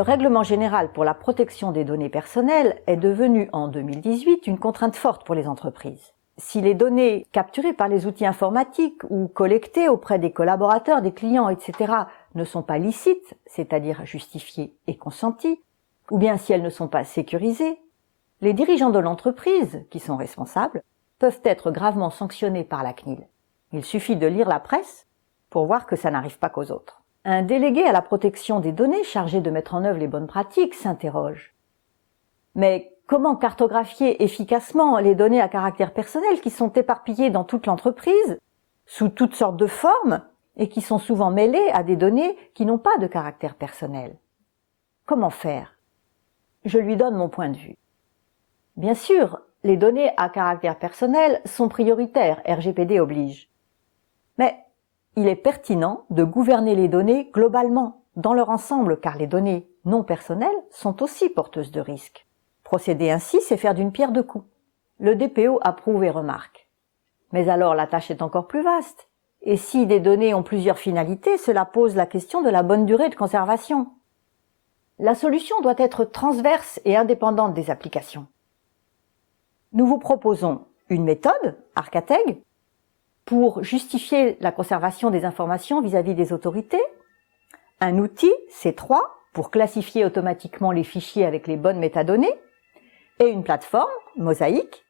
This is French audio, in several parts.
Le règlement général pour la protection des données personnelles est devenu en 2018 une contrainte forte pour les entreprises. Si les données capturées par les outils informatiques ou collectées auprès des collaborateurs, des clients, etc. ne sont pas licites, c'est-à-dire justifiées et consenties, ou bien si elles ne sont pas sécurisées, les dirigeants de l'entreprise, qui sont responsables, peuvent être gravement sanctionnés par la CNIL. Il suffit de lire la presse pour voir que ça n'arrive pas qu'aux autres. Un délégué à la protection des données chargé de mettre en œuvre les bonnes pratiques s'interroge. Mais comment cartographier efficacement les données à caractère personnel qui sont éparpillées dans toute l'entreprise, sous toutes sortes de formes, et qui sont souvent mêlées à des données qui n'ont pas de caractère personnel? Comment faire? Je lui donne mon point de vue. Bien sûr, les données à caractère personnel sont prioritaires, RGPD oblige. Mais il est pertinent de gouverner les données globalement, dans leur ensemble, car les données non personnelles sont aussi porteuses de risques. Procéder ainsi, c'est faire d'une pierre deux coups. Le DPO approuve et remarque. Mais alors la tâche est encore plus vaste. Et si des données ont plusieurs finalités, cela pose la question de la bonne durée de conservation. La solution doit être transverse et indépendante des applications. Nous vous proposons une méthode, Arcateg, pour justifier la conservation des informations vis-à-vis des autorités, un outil, C3, pour classifier automatiquement les fichiers avec les bonnes métadonnées, et une plateforme, Mosaïque,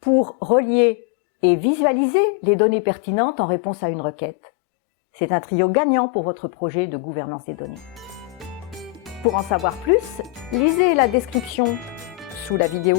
pour relier et visualiser les données pertinentes en réponse à une requête. C'est un trio gagnant pour votre projet de gouvernance des données. Pour en savoir plus, lisez la description sous la vidéo.